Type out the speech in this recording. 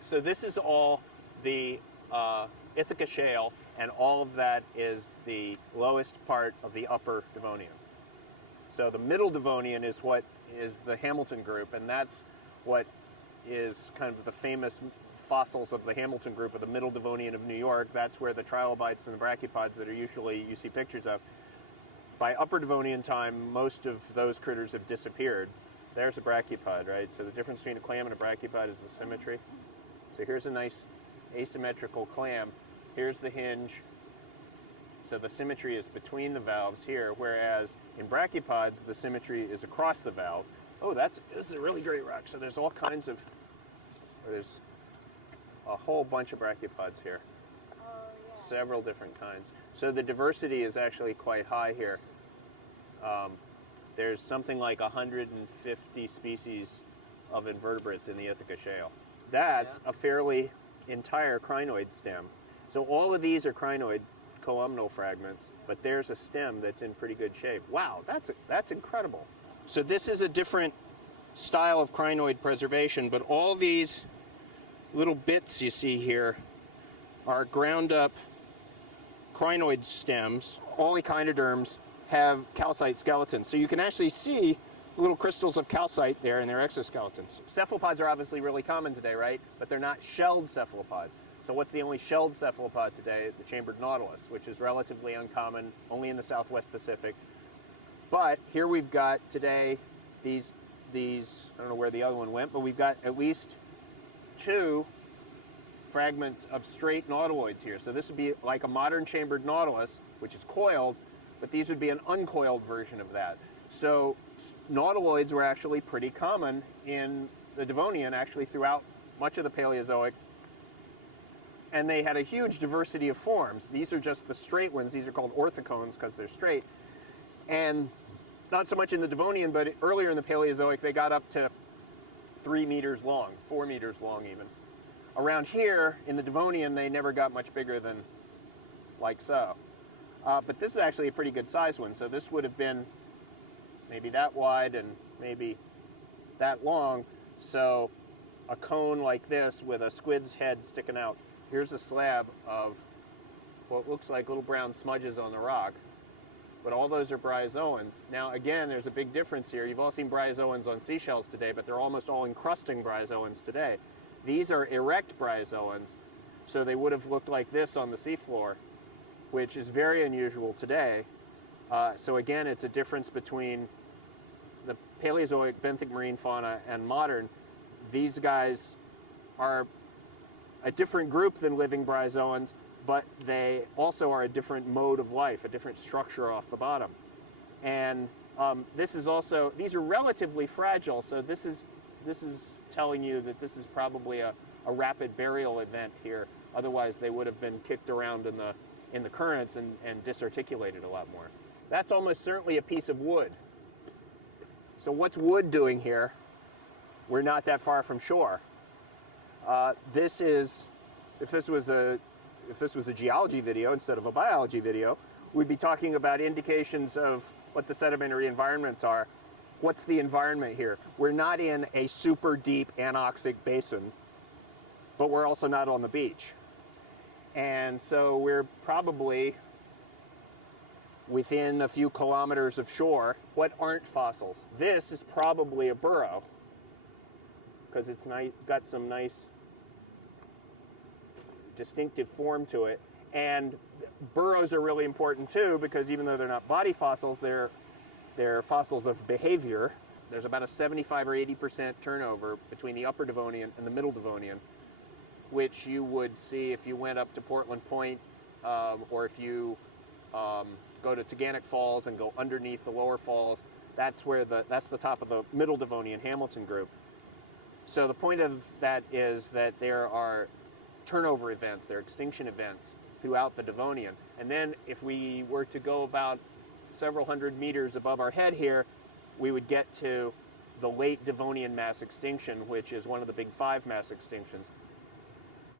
So this is all the Ithaca Shale, and all of that is the lowest part of the upper Devonian. So the middle Devonian is what is the Hamilton group, and that's what is kind of the famous fossils of the Hamilton group of the middle Devonian of New York. That's where the trilobites and the brachiopods that are usually you see pictures of. By upper Devonian time, most of those critters have disappeared. There's a brachiopod, right? So the difference between a clam and a brachiopod is the symmetry. So here's a nice asymmetrical clam. Here's the hinge. So the symmetry is between the valves here, whereas in brachiopods, the symmetry is across the valve. Oh, this is a really great rock. So there's all kinds of, there's a whole bunch of brachiopods here. Oh, yeah. Several different kinds. So the diversity is actually quite high here. There's something like 150 species of invertebrates in the Ithaca Shale. That's a fairly entire crinoid stem. So all of these are crinoid columnal fragments, but there's a stem that's in pretty good shape. Wow, that's incredible. So this is a different style of crinoid preservation, but all these little bits you see here are ground up crinoid stems. All echinoderms have calcite skeletons. So you can actually see little crystals of calcite there in their exoskeletons. Cephalopods are obviously really common today, right? But they're not shelled cephalopods. So what's the only shelled cephalopod today? The chambered nautilus, which is relatively uncommon, only in the Southwest Pacific. But here we've got today these, I don't know where the other one went, but we've got at least 2 fragments of straight nautiloids here. So this would be like a modern chambered nautilus, which is coiled, but these would be an uncoiled version of that. So nautiloids were actually pretty common in the Devonian, actually throughout much of the Paleozoic, and they had a huge diversity of forms. These are just the straight ones. These are called orthocones because they're straight. And not so much in the Devonian, but earlier in the Paleozoic, they got up to 3 meters long, 4 meters long even. Around here, in the Devonian, they never got much bigger than like so. But this is actually a pretty good size one. So this would have been maybe that wide and maybe that long. So a cone like this with a squid's head sticking out. Here's a slab of what looks like little brown smudges on the rock. But all those are bryozoans. Now again, there's a big difference here. You've all seen bryozoans on seashells today, but they're almost all encrusting bryozoans today. These are erect bryozoans, so they would have looked like this on the seafloor, which is very unusual today. So again, it's a difference between the Paleozoic benthic marine fauna and modern. These guys are a different group than living bryozoans, but they also are a different mode of life, a different structure off the bottom. And this is also, these are relatively fragile, so this is telling you that this is probably a rapid burial event here. Otherwise, they would have been kicked around in the currents and disarticulated a lot more. That's almost certainly a piece of wood. So what's wood doing here? We're not that far from shore. This is, if this was a geology video instead of a biology video, we'd be talking about indications of what the sedimentary environments are. What's the environment here? We're not in a super deep anoxic basin, but we're also not on the beach. And so we're probably within a few kilometers of shore. What aren't fossils? This is probably a burrow because it's got some nice distinctive form to it. And burrows are really important too because even though they're not body fossils, they're fossils of behavior. There's about a 75 or 80% turnover between the upper Devonian and the middle Devonian, which you would see if you went up to Portland Point or if you go to Taganic Falls and go underneath the lower falls. That's the top of the middle Devonian Hamilton group. So the point of that is that there are turnover events, there are extinction events throughout the Devonian. And then if we were to go about several hundred meters above our head here, we would get to the late Devonian mass extinction, which is one of the big 5 mass extinctions.